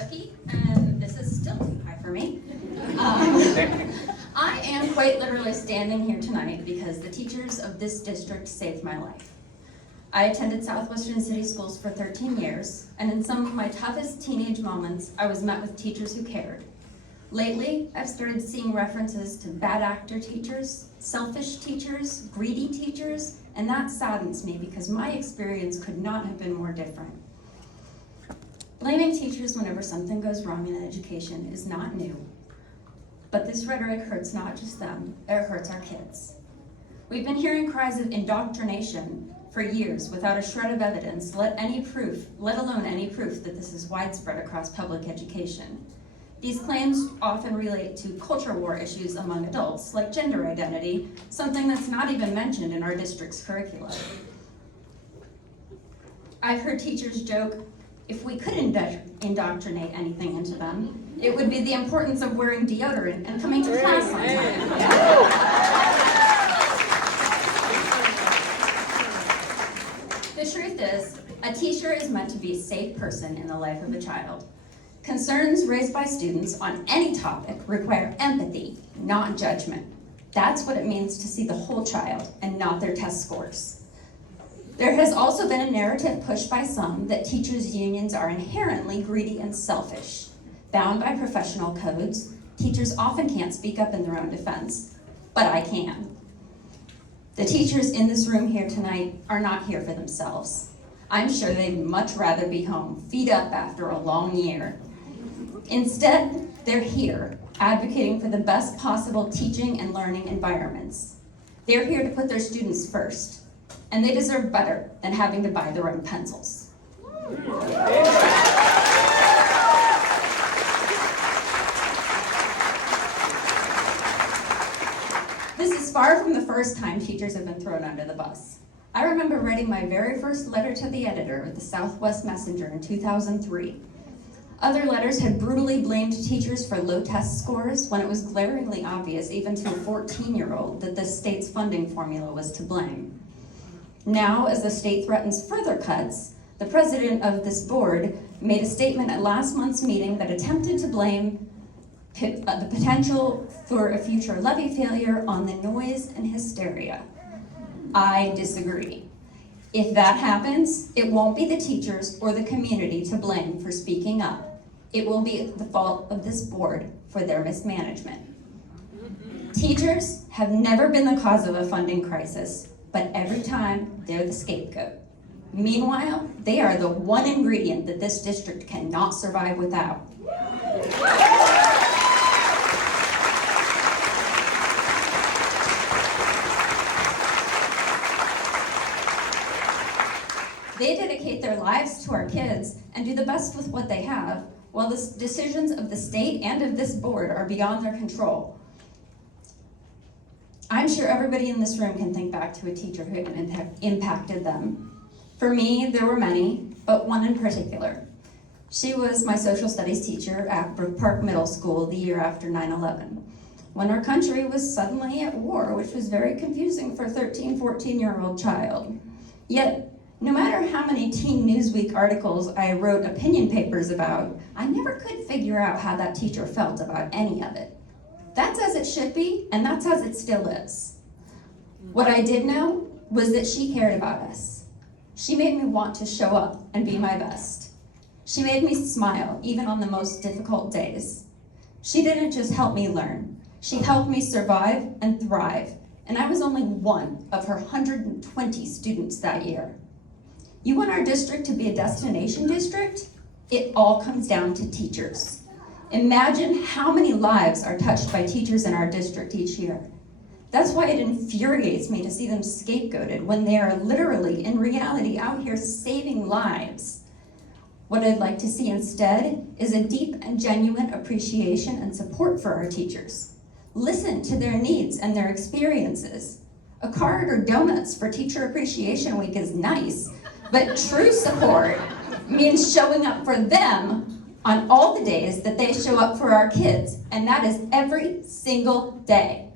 Stuckey, and this is still too high for me. I am quite literally standing here tonight because the teachers of this district saved my life. I attended Southwestern City Schools for 13 years, and in some of my toughest teenage moments, I was met with teachers who cared. Lately, I've started seeing references to bad actor teachers, selfish teachers, greedy teachers, and that saddens me because my experience could not have been more different. Blaming teachers whenever something goes wrong in education is not new, but this rhetoric hurts not just them, it hurts our kids. We've been hearing cries of indoctrination for years without a shred of evidence, let alone any proof that this is widespread across public education. These claims often relate to culture war issues among adults, like gender identity, something that's not even mentioned in our district's curriculum. I've heard teachers joke, if we could indoctrinate anything into them, it would be the importance of wearing deodorant and coming to class on time. The truth is, a teacher is meant to be a safe person in the life of a child. Concerns raised by students on any topic require empathy, not judgment. That's what it means to see the whole child and not their test scores. There has also been a narrative pushed by some that teachers' unions are inherently greedy and selfish. Bound by professional codes, teachers often can't speak up in their own defense, but I can. The teachers in this room here tonight are not here for themselves. I'm sure they'd much rather be home, feet up after a long year. Instead, they're here, advocating for the best possible teaching and learning environments. They're here to put their students first, and they deserve better than having to buy their own pencils. This is far from the first time teachers have been thrown under the bus. I remember writing my very first letter to the editor of the Southwest Messenger in 2003. Other letters had brutally blamed teachers for low test scores when it was glaringly obvious, even to a 14-year-old, that the state's funding formula was to blame. Now, as the state threatens further cuts, the president of this board made a statement at last month's meeting that attempted to blame the potential for a future levy failure on the noise and hysteria. I disagree. If that happens, it won't be the teachers or the community to blame for speaking up. It will be the fault of this board for their mismanagement. Teachers have never been the cause of a funding crisis, but every time they're the scapegoat. Meanwhile, they are the one ingredient that this district cannot survive without. They dedicate their lives to our kids and do the best with what they have, while the decisions of the state and of this board are beyond their control. I'm sure everybody in this room can think back to a teacher who impacted them. For me, there were many, but one in particular. She was my social studies teacher at Brook Park Middle School the year after 9/11, when our country was suddenly at war, which was very confusing for a 13, 14-year-old child. Yet, no matter how many Teen Newsweek articles I wrote opinion papers about, I never could figure out how that teacher felt about any of it. That's as it should be, and that's as it still is. What I did know was that she cared about us. She made me want to show up and be my best. She made me smile, even on the most difficult days. She didn't just help me learn. She helped me survive and thrive, and I was only one of her 120 students that year. You want our district to be a destination district? It all comes down to teachers. Imagine how many lives are touched by teachers in our district each year. That's why it infuriates me to see them scapegoated when they are literally, in reality, out here saving lives. What I'd like to see instead is a deep and genuine appreciation and support for our teachers. Listen to their needs and their experiences. A card or donuts for Teacher Appreciation Week is nice, but true support means showing up for them on all the days that they show up for our kids, and that is every single day.